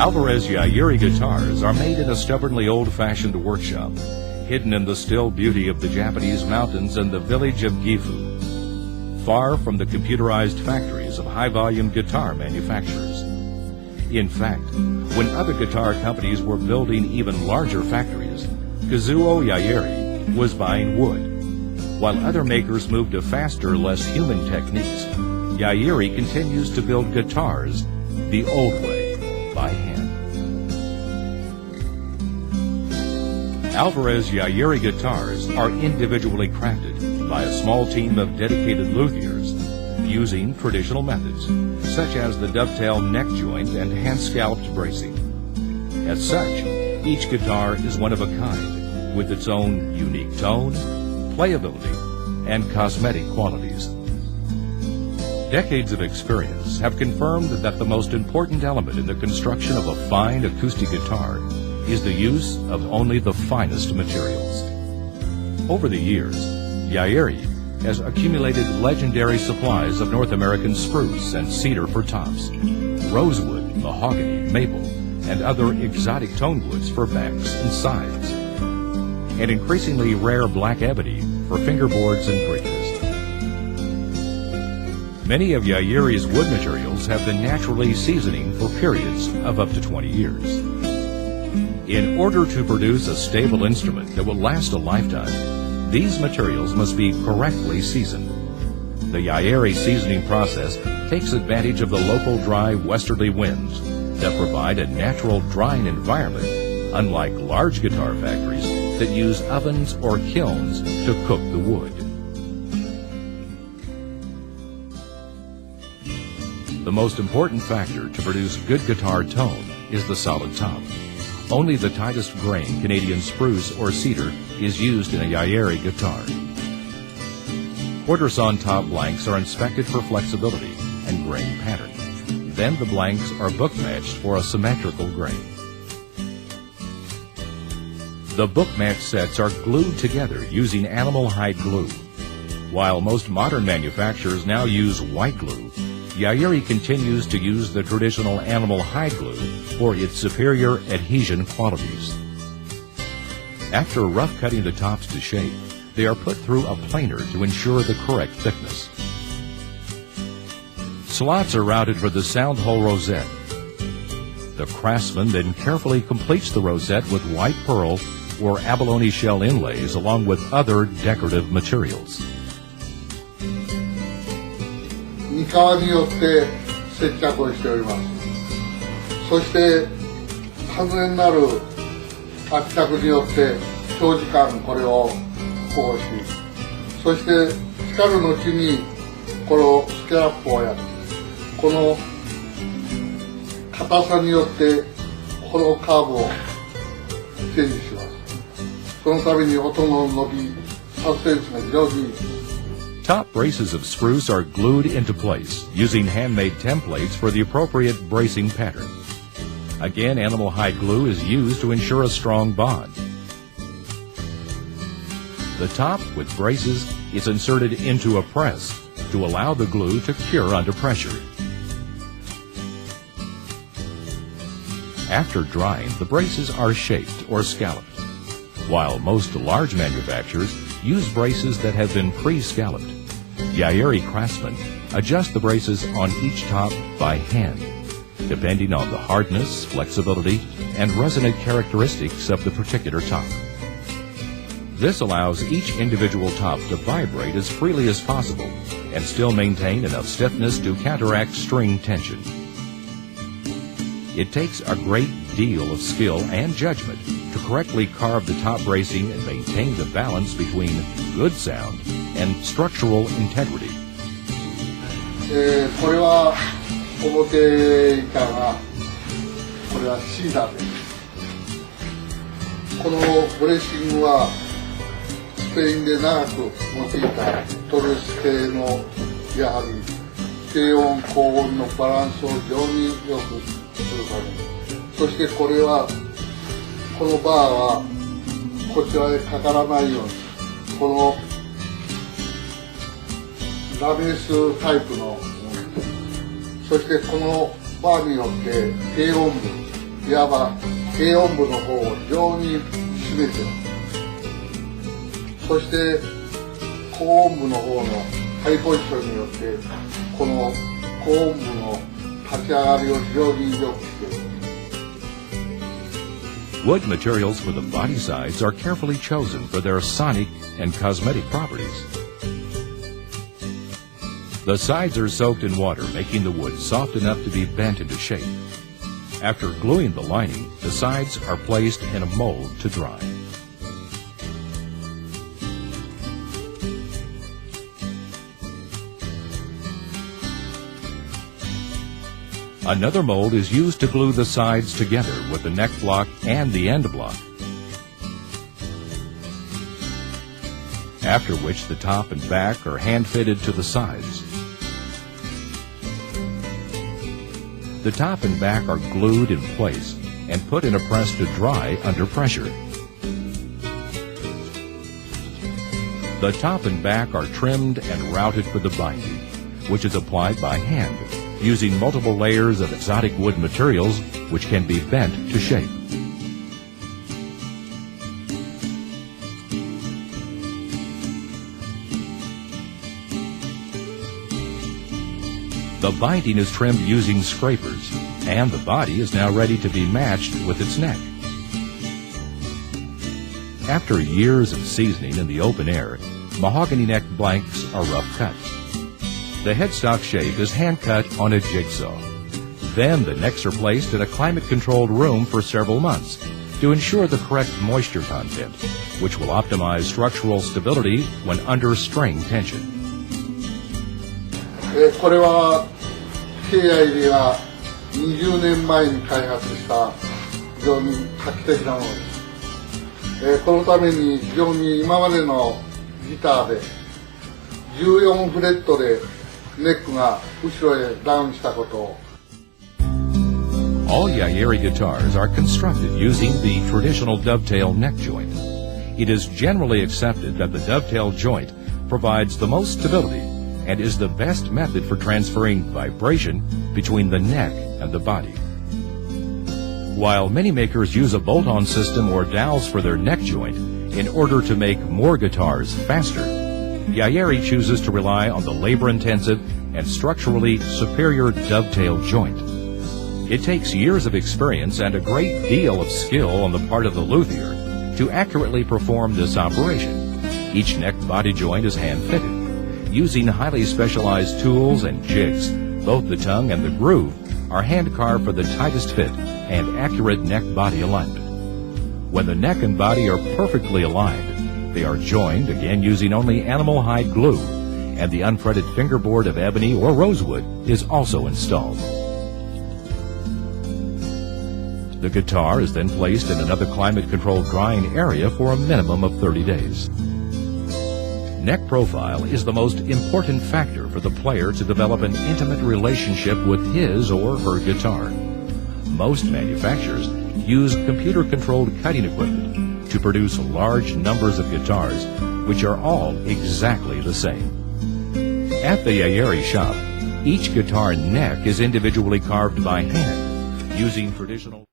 Alvarez Yairi guitars are made in a stubbornly old-fashioned workshop, hidden in the still beauty of the Japanese mountains and the village of Gifu, far from the computerized factories of high-volume guitar manufacturers. In fact, when other guitar companies were building even larger factories, Kazuo Yairi was buying wood. While other makers moved to faster, less human techniques, Yairi continues to build guitars the old way, by hand. Alvarez Yairi guitars are individually crafted by a small team of dedicated luthiers using traditional methods, such as the dovetail neck joint and hand-scalloped bracing. As such, each guitar is one of a kind, with its own unique tone, playability, and cosmetic qualities. Decades of experience have confirmed that the most important element in the construction of a fine acoustic guitar is the use of only the finest materials. Over the years, Yairi has accumulated legendary supplies of North American spruce and cedar for tops, rosewood, mahogany, maple, and other exotic tone woods for backs and sides, and increasingly rare black ebony for fingerboards and bridges. Many of Yairi's wood materials have been naturally seasoning for periods of up to 20 years. In order to produce a stable instrument that will last a lifetime, these materials must be correctly seasoned. The Yairi seasoning process takes advantage of the local dry westerly winds that provide a natural drying environment, unlike large guitar factories that use ovens or kilns to cook the wood. The most important factor to produce good guitar tone is the solid top. Only the tightest grain Canadian spruce or cedar is used in a Yairi guitar. Quarter-sawn top blanks are inspected for flexibility and grain pattern. Then the blanks are book-matched for a symmetrical grain. The book-match sets are glued together using animal hide glue. While most modern manufacturers now use white glue, Yairi continues to use the traditional animal hide glue for its superior adhesion qualities. After rough cutting the tops to shape, they are put through a planer to ensure the correct thickness. Slots are routed for the sound hole rosette. The craftsman then carefully completes the rosette with white pearl or abalone shell inlays along with other decorative materials. 2革によって接着をしております。そして完全なる圧着によって長時間これを保護し、そして叱る後にこのスキャラップをやる。この硬さによってこのカーブをチェンジします。そのために音の伸び、サスペンスが非常にいい。 Top braces of spruce are glued into place using handmade templates for the appropriate bracing pattern. Again, animal hide glue is used to ensure a strong bond. The top with braces is inserted into a press to allow the glue to cure under pressure. After drying, the braces are shaped or scalloped, while most large manufacturers use braces that have been pre-scalloped. Yairi craftsmen adjust the braces on each top by hand, depending on the hardness, flexibility, and resonant characteristics of the particular top. This allows each individual top to vibrate as freely as possible and still maintain enough stiffness to counteract string tension. It takes a great deal of skill and judgment to correctly carve the top bracing and maintain the balance between good sound and structural integrity. これは表板がこれはシーダーです。このブレッシングはスペインで長く用いたトルス系のやはり低温高温のバランスを非常によくするために、そしてこれはこのバーはこちらへかからないようにこのラメスタイプのものです。そしてこのバーによって低温部いわば低音部の方を非常に締めてる。そして高音部の方のハイポジションによってこの高音部の立ち上がりを非常に良くしている。Wood materials for the body sides are carefully chosen for their sonic and cosmetic properties. The sides are soaked in water, making the wood soft enough to be bent into shape. After gluing the lining, the sides are placed in a mold to dry. Another mold is used to glue the sides together with the neck block and the end block. After which the top and back are hand-fitted to the sides. The top and back are glued in place and put in a press to dry under pressure. The top and back are trimmed and routed for the binding, which is applied by hand, using multiple layers of exotic wood materials which can be bent to shape. The binding is trimmed using scrapers, and the body is now ready to be matched with its neck. After years of seasoning in the open air, mahogany neck blanks are rough cut. The headstock shape is hand-cut on a jigsaw. Then the necks are placed in a climate-controlled room for several months to ensure the correct moisture content, which will optimize structural stability when under string tension. これはKヤイリが20年前に開発した非常に画期的なものです。このために非常に今までのギターで14フレットでネックが後ろへダウンしたことを。All Yairi guitars are constructed using the traditional dovetail neck joint. It is generally accepted that the dovetail joint provides the most stability and is the best method for transferring vibration between the neck and the body. While many makers use a bolt-on system or dowels for their neck joint in order to make more guitars faster, Yairi chooses to rely on the labor-intensive and structurally superior dovetail joint. It takes years of experience and a great deal of skill on the part of the luthier to accurately perform this operation. Each neck body joint is hand-fitted. Using highly specialized tools and jigs, both the tongue and the groove are hand-carved for the tightest fit and accurate neck-body alignment. When the neck and body are perfectly aligned, they are joined again using only animal hide glue, and the unfretted fingerboard of ebony or rosewood is also installed. The guitar is then placed in another climate-controlled drying area for a minimum of 30 days. Neck profile is the most important factor for the player to develop an intimate relationship with his or her guitar. Most manufacturers use computer-controlled cutting equipment to produce large numbers of guitars, which are all exactly the same. At the Yairi shop, each guitar neck is individually carved by hand using traditional